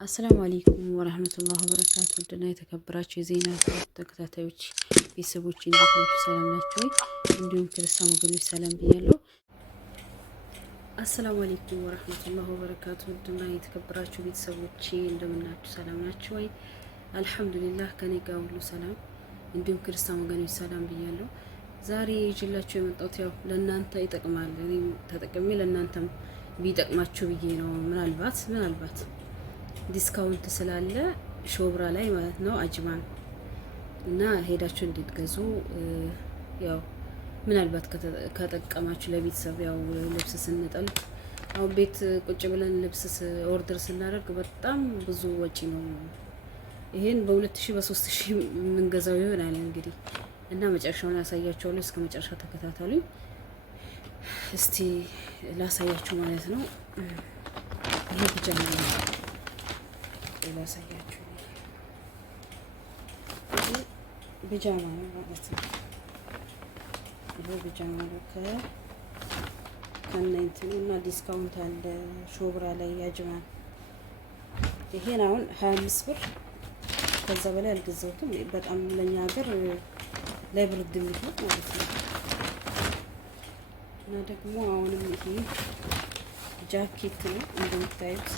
አሰላሙ አለይኩም ወራህመቱላሂ ወበረካቱ። ውድና የተከበራችሁ የዜና ተከታታዮች ቤተሰቦች እንዴት ናችሁ? ሰላም ናችሁ ወይ? እንዲሁም ክርስቲያን ወገኖች ሰላም ብያለሁ። አሰላሙ አለይኩም ወራህመቱላሂ ወበረካቱ። ውድና የተከበራችሁ ቤተሰቦች እንደምን ናችሁ? ሰላም ናችሁ ወይ? አልሐምዱሊላህ ከኔ ጋር ሁሉ ሰላም፣ እንዲሁም ክርስቲያን ወገኖች ሰላም ብያለሁ። ዛሬ ይዤላችሁ የመጣሁት ያው ለእናንተ ይጠቅማል፣ እኔም ተጠቅሜ ለእናንተም ቢጠቅማችሁ ብዬ ነው። ምናልባት ዲስካውንት ስላለ ሾብራ ላይ ማለት ነው አጅማን እና ሄዳችሁ እንድትገዙ ያው ምናልባት ከጠቀማችሁ ለቤተሰብ ያው ልብስ ስንጠልፍ አሁን ቤት ቁጭ ብለን ልብስ ኦርደር ስናደርግ በጣም ብዙ ወጪ ነው። ይሄን በ2000 በ3000 የምንገዛው ይሆናል እንግዲህ እና መጨረሻውን ያሳያችኋለሁ። እስከ መጨረሻ ተከታተሉኝ። እስቲ ላሳያችሁ ማለት ነው። ይሄ ቢጃማ ነው ላሳያችሁ። ይሄ ቢጃማ ነው ማለት ነው። ይሄ ቢጃማ ነው ከነንትን እና ዲስካውንት አለ ሾብራ ላይ ያጅማን። ይሄን አሁን 25 ብር ከዛ በላይ አልገዛሁትም። በጣም ለኛ ሀገር ለብርድ የሚሆን ማለት ነው። እና ደግሞ አሁንም ይሄ ጃኬት ነው እንደምታዩት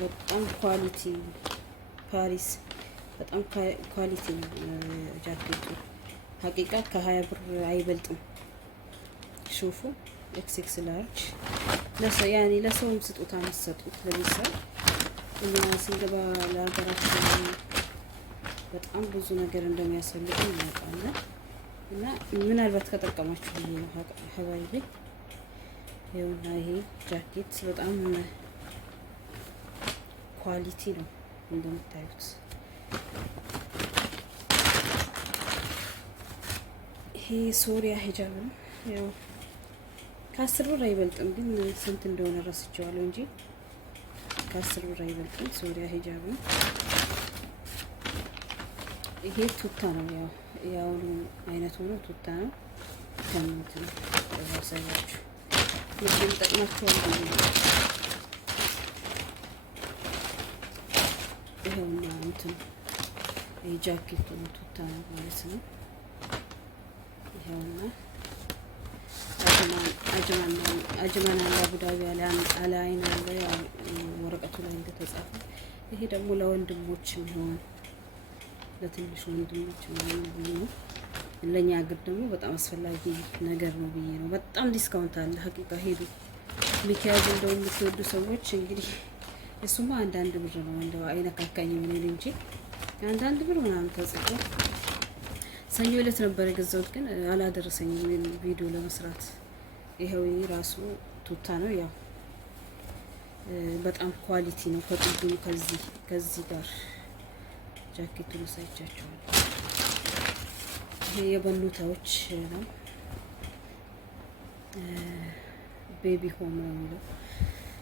በጣም ኳሊቲ ፓሪስ በጣም ኳሊቲ ነው ጃኬቱ። ሀቂቃ ከ20 ብር አይበልጥም። ሹፉ ኤክስ ላርጅ ያኔ ለሰውም ስጦታ መስጠቱት ለቤተሰብ እኛ ስንገባ ለሀገራችን በጣም ብዙ ነገር እንደሚያስፈልግ እናውቃለን። እና ምናልባት ከጠቀማችሁ ብዬ ነው ሀባይቤ። ይኸውና ይሄ ጃኬት በጣም ኳሊቲ ነው እንደምታዩት። ይሄ ሶሪያ ሂጃብ ነው። ያው ከ10 ብር አይበልጥም፣ ግን ስንት እንደሆነ ረስቼዋለሁ እንጂ ከ10 ብር አይበልጥም። ሶሪያ ሂጃብ ነው። ይሄ ቱታ ነው። ያው አይነት ሆኖ ቱታ ነው። ከሞት ነው ያሳያችሁ። ይሄን ጠቅማችኋል። ይሄውና እንትን የጃኬት ቱታ ነው ማለት ነው። ይሄውና አጅማን አለ አቡዳቢ አለ አይን አለ ወረቀቱ ላይ እንደተጻፈ። ይሄ ደግሞ ለወንድሞች የሚሆን ለትንሽ ወንድሞች ነው። ለኛ ሀገር ደግሞ በጣም አስፈላጊ ነገር ነው ብዬ ነው። በጣም ዲስካውንት አለ ሀቂቃ ሄዱ። ሚኪያጅ እንደው የምትወዱ ሰዎች እንግዲህ እሱማ አንዳንድ ብር ነው እንደው አይነካካኝ ምን እንጂ አንዳንድ ብር ምናምን ተጽፎ ሰኞ ዕለት ነበር የገዛሁት፣ ግን አላደረሰኝም ቪዲዮ ለመስራት። ይሄው ራሱ ቱታ ነው። ያው በጣም ኳሊቲ ነው። ከጥዱ ከዚህ ጋር ጃኬቱን ሳይቻቸዋል። ይሄ የበሉታዎች ነው። ቤቢ ሆም ነው የሚለው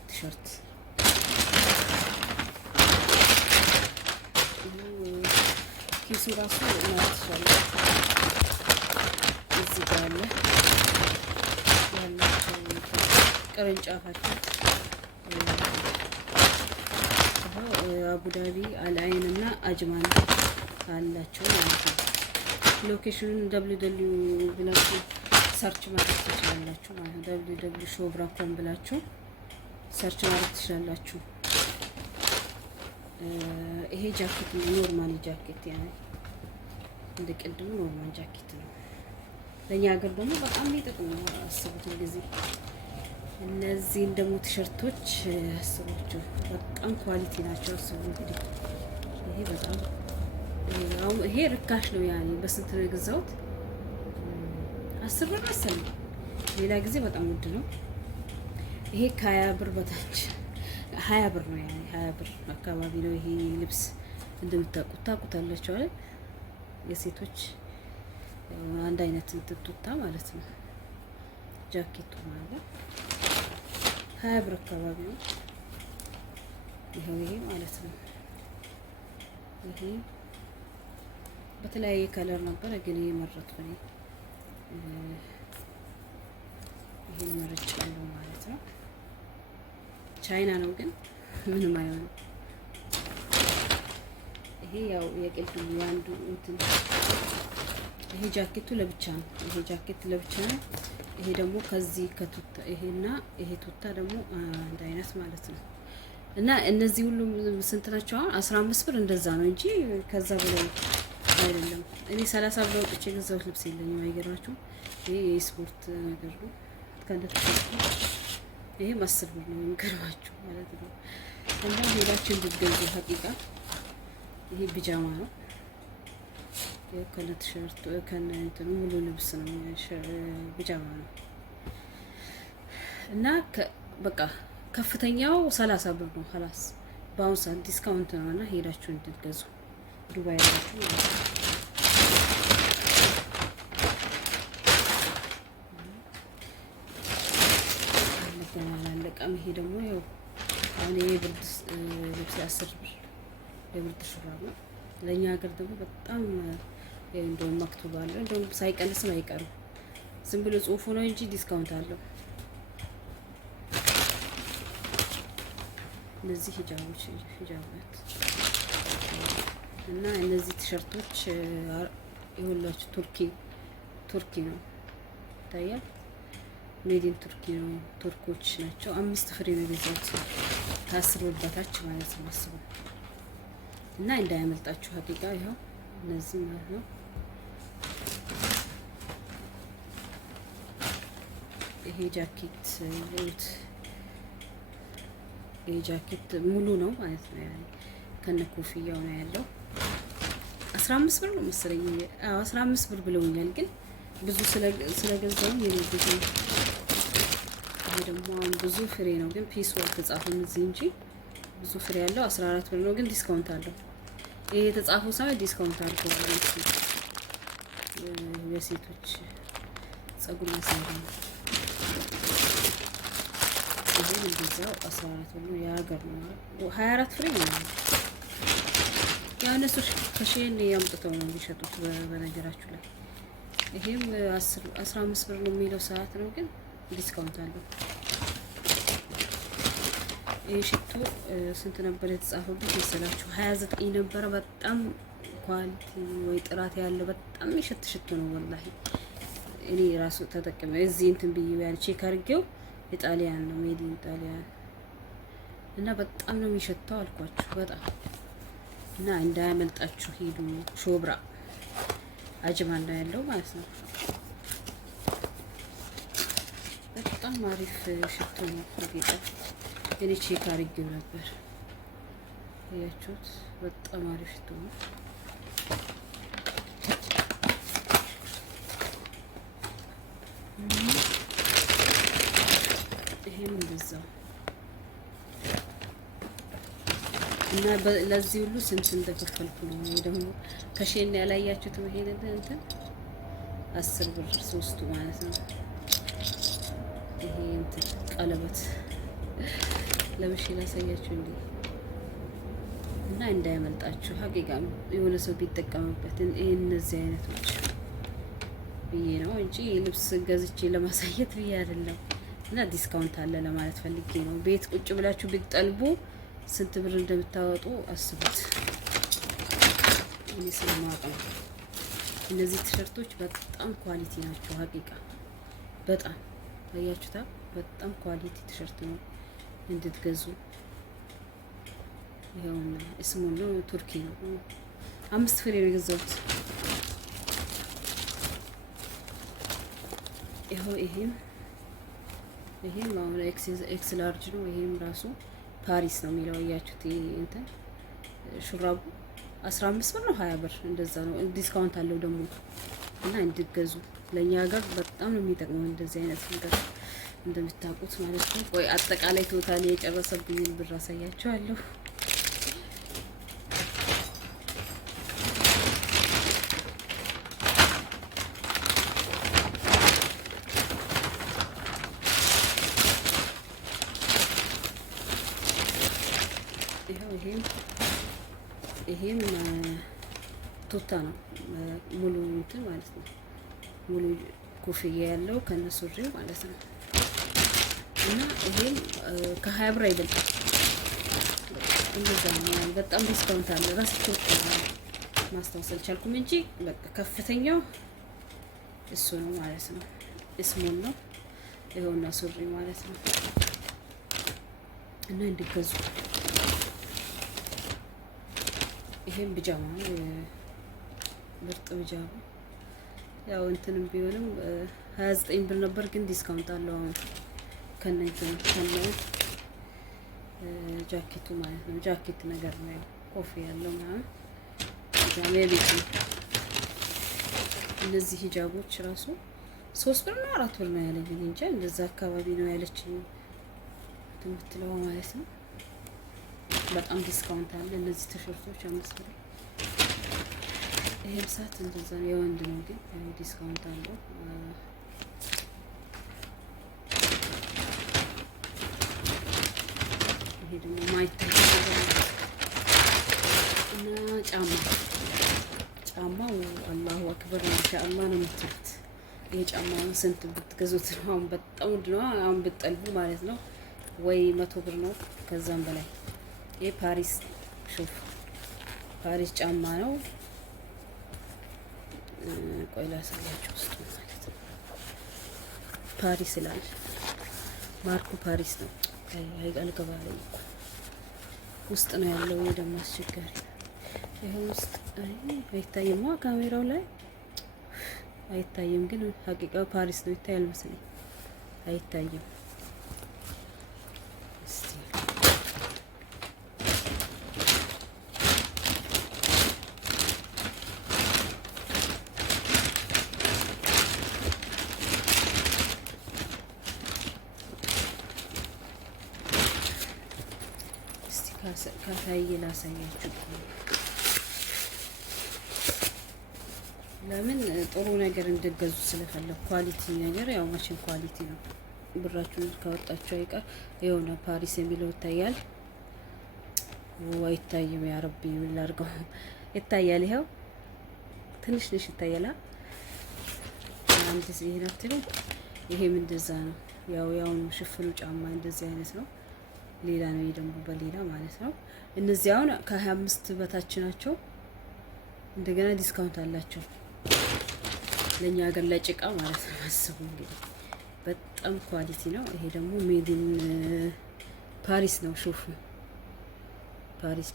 ቲሸርት። ኪሱ ራሱ ማለት ይችላል። እዚህ ጋር አለ ያላቸው ቅርንጫፋቸው አቡዳቢ አልአይን እና አጅማን አላቸው ማለት ነው። ሎኬሽኑን www ብላችሁ ሰርች ማድረግ ትችላላችሁ ማለት ነው። www ሾብራ.com ብላችሁ ሰርች ማድረግ ትችላላችሁ። ይሄ ጃኬት ነው፣ ኖርማል ጃኬት ያኔ እንደ ቅድሙ ኖርማል ጃኬት ነው። ለኛ ሀገር ደግሞ በጣም ሊጠቅም ነው። አስቡት እንግዲህ እነዚህን ደግሞ ቲሸርቶች አስባችሁ በጣም ኳሊቲ ናቸው። አስቡ እንግዲህ ይሄ በጣም ይሄ ርካሽ ነው። ያኔ በስንት ነው የገዛሁት? 10 ብር መሰለኝ። ሌላ ጊዜ በጣም ውድ ነው። ይሄ ከ20 ብር በታች 20 ብር ነው። ያኔ 20 ብር አካባቢ ነው። ይሄ ልብስ እንደምታውቁት ታውቁታላችሁ አይደል? የሴቶች አንድ አይነት ቱታ ማለት ነው። ጃኬቱ ማለት 20 ብር አካባቢ ነው። ይሄ ማለት ነው። ይሄ በተለያየ ከለር ነበረ፣ ግን ይሄ መረጥኩ እኔ። ይሄን መርጫለሁ ማለት ነው። ቻይና ነው ግን ምንም አይሆንም። ይሄ ያው የቅድሙ አንዱ እንትን ይሄ ጃኬቱ ለብቻ ነው። ይሄ ጃኬት ለብቻ ነው። ይሄ ደግሞ ከዚህ ከቱታ ይሄና ይሄ ቱታ ደግሞ አንድ አይነት ማለት ነው። እና እነዚህ ሁሉ ስንት ናቸው? አሁን 15 ብር እንደዛ ነው እንጂ ከዛ በላይ አይደለም። እኔ 30 ብር ወጥቼ የገዛሁት ልብስ የለኝም። አይገርማችሁም? ይሄ የስፖርት ነገር ነው ከእንደተሰጡ ይሄም 10 ብር ነው የሚገርማችሁ ማለት ነው። እና ሄዳችሁ እንድትገዙ ሀቂቃ ይሄ ቢጃማ ነው። ከነ ቲሸርት ከነ እንትኑ ሙሉ ልብስ ነው ቢጃማ ነው። እና በቃ ከፍተኛው 30 ብር ነው። ኸላስ በአሁኑ ሰዓት ዲስካውንት ነው እና ሄዳችሁ እንድትገዙ ዱባይ ያላችሁ አላለቀም። ይሄ ደግሞ ያው አሁን የብርድ ልብስ 10 ብር የብርድ ሹራብ ነው። ለእኛ ሀገር ደግሞ በጣም እንደውም መክቱብ አለው። እንደውም ሳይቀንስም አይቀርም። ዝም ብሎ ጽሁፉ ነው እንጂ ዲስካውንት አለው። እነዚህ ሂጃቦች ሂጃባት እና እነዚህ ቲሸርቶች የሁላችሁ ቱርኪ ነው ይታያል። ሜዲን ቱርኪ ነው። ቱርኮች ናቸው። 5 ፍሬ ነው የገዛሁት ከ10 ብር በታች ማለት ነው። አስቡ እና እንዳያመልጣችሁ ሀቂቃ ይኸው እነዚህ ማለት ነው። ይሄ ጃኬት ለውት ይሄ ጃኬት ሙሉ ነው ማለት ነው። ያኔ ከነ ኮፍያው ነው ያለው። 15 ብር ነው መሰለኝ። 15 ብር ብለውኛል፣ ግን ብዙ ስለገዛው የልጅ ይሄ ደግሞ አሁን ብዙ ፍሬ ነው፣ ግን ፒስ ወርክ ተጻፈም እዚህ እንጂ ብዙ ፍሬ ያለው 14 ብር ነው፣ ግን ዲስካውንት አለው። ይሄ የተጻፈው ሳይሆን ዲስካውንት አለው። የሴቶች ጸጉር መሳሪያ ነው። ይሄ እንደዛው 14 ብር ነው። የሀገር ነው 24 ፍሬ ነው። ያው እነሱ ከሼን ያምጥተው ነው የሚሸጡት በነገራችሁ ላይ። ይሄም 15 ብር ነው የሚለው ሰዓት ነው፣ ግን ዲስካውንት አለው። ይሄ ሽቶ ስንት ነበር የተጻፈበት መሰላችሁ? 29 ነበረ። በጣም ኳሊቲ ወይ ጥራት ያለው በጣም የሚሸት ሽቶ ነው ወላሂ። እኔ ራሱ ተጠቅመ እዚህ እንትን ብዬው ያን ቼክ አድርጌው ኢጣሊያን ነው ሜድ ኢን ኢጣሊያን እና በጣም ነው የሚሸተው አልኳችሁ በጣም። እና እንዳያመልጣችሁ ሂዱ። ሾብራ አጅማን ነው ያለው ማለት ነው። በጣም አሪፍ ሽቶ ነው። ጌታ እኔ ቼክ አድርጌው ነበር ያያችሁት። በጣም አሪፍ ሽቶ ነው። ይሄም እንደዛው እና ለዚህ ሁሉ ስንት እንደከፈልኩ ነው። ይሄ ደግሞ ከሼን ያላያችሁት ነው። ይሄ እንትን 10 ብር 3ቱ ማለት ነው። ይሄ እንትን ቀለበት ለብሼ ላሳያችሁ እንዴ! እና እንዳይመልጣችሁ ሀቂቃ የሆነ ሰው ቢጠቀምበት ይሄ እነዚህ አይነቶች ብዬ ነው እንጂ ልብስ ገዝቼ ለማሳየት ብዬ አይደለም። እና ዲስካውንት አለ ለማለት ፈልጌ ነው። ቤት ቁጭ ብላችሁ ቢጠልቡ ስንት ብር እንደምታወጡ አስቡት። እኔ ስለማውቅ ነው። እነዚህ ቲሸርቶች በጣም ኳሊቲ ናቸው ሀቂቃ በጣም አያችሁታ። በጣም ኳሊቲ ቲሸርት ነው እንድትገዙ። ይሄውና እስሙ ነው ቱርኪ ነው። 5 ፍሬ ነው የገዛሁት። ይሄው ይሄም አሁን ኤክስ ላርጅ ነው። ይሄም ራሱ ፓሪስ ነው የሚለው አያችሁት። እንትን ሹራቡ 15 ብር ነው 20 ብር እንደዛ ነው። ዲስካውንት አለው ደግሞ እና እንድትገዙ። ለኛ ሀገር በጣም ነው የሚጠቅመው እንደዚህ አይነት ነገር እንደምታውቁት ማለት ነው። ወይ አጠቃላይ ቶታሊ የጨረሰብኝን ብር አሳያችኋለሁ። ይሄም ቱታ ነው ሙሉ እንትን ማለት ነው። ሙሉ ኮፍያ ያለው ከነሱሪው ማለት ነው። እና ይሄም ከ20 ብር አይበልጥም። እንደዛ ነው። በጣም ዲስካውንት አለ። ራሳቸው ማስታወስ አልቻልኩም እንጂ በቃ ከፍተኛው እሱ ነው ማለት ነው። እስሙን ነው ይኸውና ሱሪ ማለት ነው። እና እንዲገዙ ይሄን ብጃማ ምርጥ ብጃማ ያው እንትንም ቢሆንም 29 ብር ነበር፣ ግን ዲስካውንት አለው አሁን ከነ ጃኬቱ ማለት ነው። ጃኬት ነገር ነው ያው ኮፊ ያለው ምናምን ጃማ ቤት ነው። እነዚህ ሂጃቦች ራሱ 3 ብር ነው 4 ብር ነው ያለኝ እንጂ እንደዛ አካባቢ ነው ያለችኝ የምትለው ማለት ነው። በጣም ዲስካውንት አለ። እነዚህ ቲሸርቶች 5 ብር። ይሄም ሰዓት እንደዛ ነው፣ የወንድ ነው ግን ዲስካውንት አለው። ይሄ ደግሞ ማይታይ እና ጫማው አላሁ አክበር ማሻአላህ ነው የምትሉት። ይሄ ጫማውን ስንት ብትገዙት ነው? አሁን በጣም ውድ ነው። አሁን ብትጠልቡ ማለት ነው ወይ 100 ብር ነው ከዛም በላይ። ይሄ ፓሪስ ሹፍ ፓሪስ ጫማ ነው። ቆይ ላሳያችሁ ውስጥ ማለት ነው። ፓሪስ ይላል ማርኩ ፓሪስ ነው። አልገባ ላይ ውስጥ ነው ያለው። ይሄ ደግሞ አስቸጋሪ። ይሄ ውስጥ አይታይም፣ ካሜራው ላይ አይታይም፣ ግን ሀቂቃው ፓሪስ ነው። ይታያል መሰለኝ፣ አይታይም። ከታየ ላሳያችሁ። ለምን ጥሩ ነገር እንድገዙ ስለፈለኩ፣ ኳሊቲ ነገር ያው መቼም ኳሊቲ ነው። ብራችሁን ካወጣችሁ አይቀር የሆነ ፓሪስ የሚለው ይታያል። አይታይም? ያ ረቢ ምን ላድርገው? ይታያል። ይኸው ትንሽ ይታያል። አንድ ይሄን አትሉ። ይሄም እንደዛ ነው። ያው ሽፍኑ ጫማ እንደዚህ አይነት ነው። ሌላ ነው ደግሞ በሌላ ማለት ነው። እነዚህ አሁን ከ25 በታች ናቸው። እንደገና ዲስካውንት አላቸው ለኛ ሀገር ለጭቃ ማለት ነው። አስቡ እንግዲህ በጣም ኳሊቲ ነው። ይሄ ደግሞ ሜድን ፓሪስ ነው። ሹፉ ፓሪስ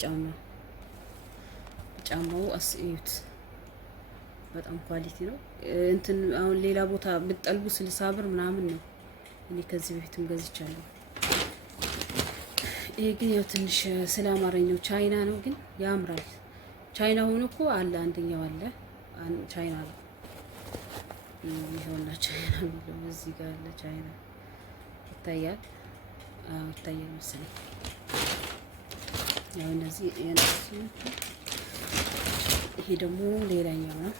ጫማው አስዩት፣ በጣም ኳሊቲ ነው። እንትን አሁን ሌላ ቦታ ብትጠልቡ 60 ብር ምናምን ነው። እኔ ከዚህ በፊትም ገዝቻለሁ። ይሄ ግን ያው ትንሽ ስለ አማርኛው ቻይና ነው፣ ግን ያምራል። ቻይና ሆኖ እኮ አለ፣ አንደኛው አለ ቻይና ነው። ይኸውና ቻይና የሚለው እዚህ ጋር አለ። ቻይና ይታያል። ይታያል መሰለኝ። ያው እነዚህ ይሄ ደግሞ ሌላኛው ነው።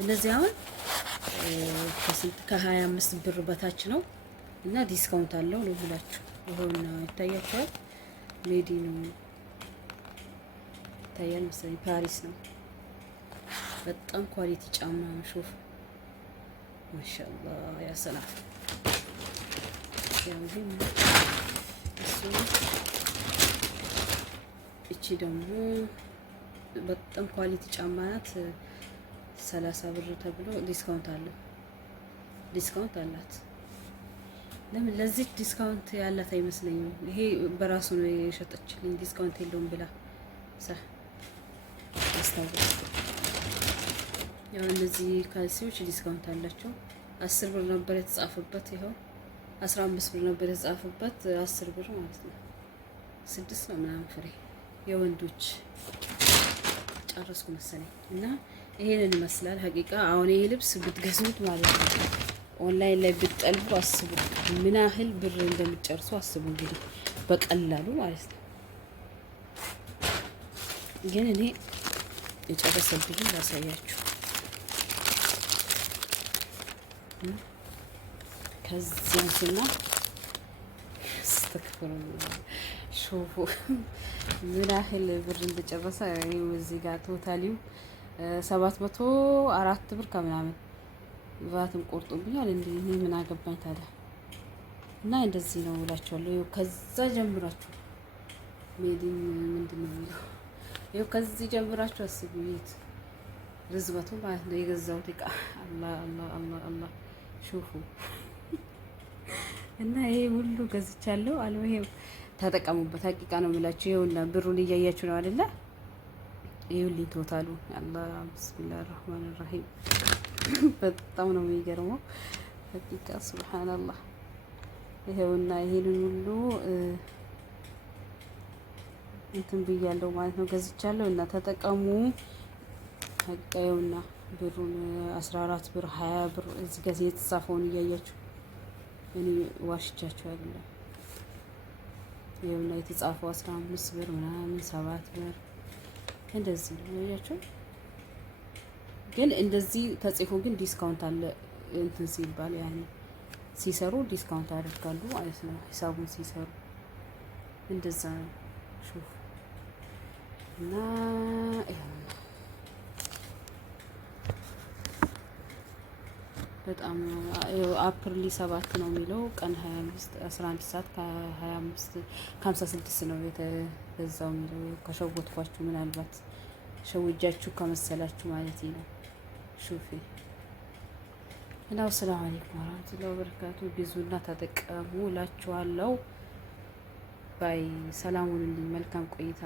እነዚህ አሁን ከስንት ከ25 ብር በታች ነው እና ዲስካውንት አለው ነው ብላችሁ ይኸውና ይታያችኋል። ሜዲኑ ይታያል መሰለኝ። ፓሪስ ነው። በጣም ኳሊቲ ጫማ ነው። ሹፍ ማሻአላህ ያ ሰላም። ያው ግን እሱ እቺ ደግሞ በጣም ኳሊቲ ጫማ ናት። 30 ብር ተብሎ ዲስካውንት አለው። ዲስካውንት አላት። ለምን ለዚህ ዲስካውንት ያላት አይመስለኝም። ይሄ በራሱ ነው የሸጠችልኝ ዲስካውንት የለውም ብላ አስታውስ። ያው እነዚህ ካልሲዎች ዲስካውንት አላቸው። 10 ብር ነበር የተጻፈበት፣ ይኸው 15 ብር ነበር የተጻፈበት፣ 10 ብር ማለት ነው። 6 ነው ምናምን ፍሬ የወንዶች ጨረስኩ መሰለኝ። እና ይሄንን ይመስላል ሀቂቃ። አሁን ይሄ ልብስ ብትገዙት ማለት ነው ኦንላይን ላይ ብትጠልቡ አስቡ ምን ያህል ብር እንደምትጨርሱ አስቡ። እንግዲህ በቀላሉ ማለት ነው። ግን እኔ የጨረሰብኝ ላሳያችሁ። ከዚያና ስተክፈሩ ሾፉ ምን ያህል ብር እንደጨረሰ እዚህ ጋር ቶታሊው 704 ብር ከምናምን ቫትም ቆርጦብኛል። እንዴ እኔ ምን አገባኝ ታዲያ? እና እንደዚህ ነው እላችኋለሁ። ከዛ ጀምራችሁ ሜዲን ምንድን ነው የሚለው? ይኸው ከዚህ ጀምራችሁ አስቢ። ቤት ርዝበቱ ማለት ነው የገዛሁት እቃ። አላህ አላህ አላህ አላህ ሹፉ። እና ይሄ ሁሉ ገዝቻለሁ። አልሙሂም ተጠቀሙበት። ሀቂቃ ነው የምላችሁ። ይኸውና ብሩን እያያችሁ ነው አይደለ? ይኸውልኝ ቶታሉ። አላህ ብስሚላህ ራህማን ራሂም። በጣም ነው የሚገርመው ሀቂቃ ሱብሃንአላህ። ይኸውና ይሄንን ሁሉ እንትን ብያለሁ ማለት ነው ገዝቻለሁ። እና ተጠቀሙ ሀቂቃ። ይኸውና ብሩን 14 ብር 20 ብር እዚህ ጋር የተጻፈውን እያያችሁ እኔ ዋሽቻችሁ አይደለም። ይኸውና የተጻፈው 15 ብር ምናምን 7 ብር እንደዚህ ነው ያያችሁ። ግን እንደዚህ ተጽፎ ግን ዲስካውንት አለ እንትን ሲባል ያኔ ሲሰሩ ዲስካውንት ያደርጋሉ ማለት ነው። ሂሳቡን ሲሰሩ እንደዛ ነው። ሹፍ እና በጣም አፕሪል 7 ነው የሚለው ቀን 25 11 ሰዓት ከ25 ከ56 ነው የተገዛው የሚለው። ከሸወትኳችሁ ምናልባት ሸውጃችሁ ከመሰላችሁ ማለት ነው። ሹፌ እና ሰላም አለይኩም ወራህመቱላሂ ወበረካቱ። ግዙና ተጠቀሙ እላችኋለሁ። ባይ ሰላሙን መልካም ቆይታ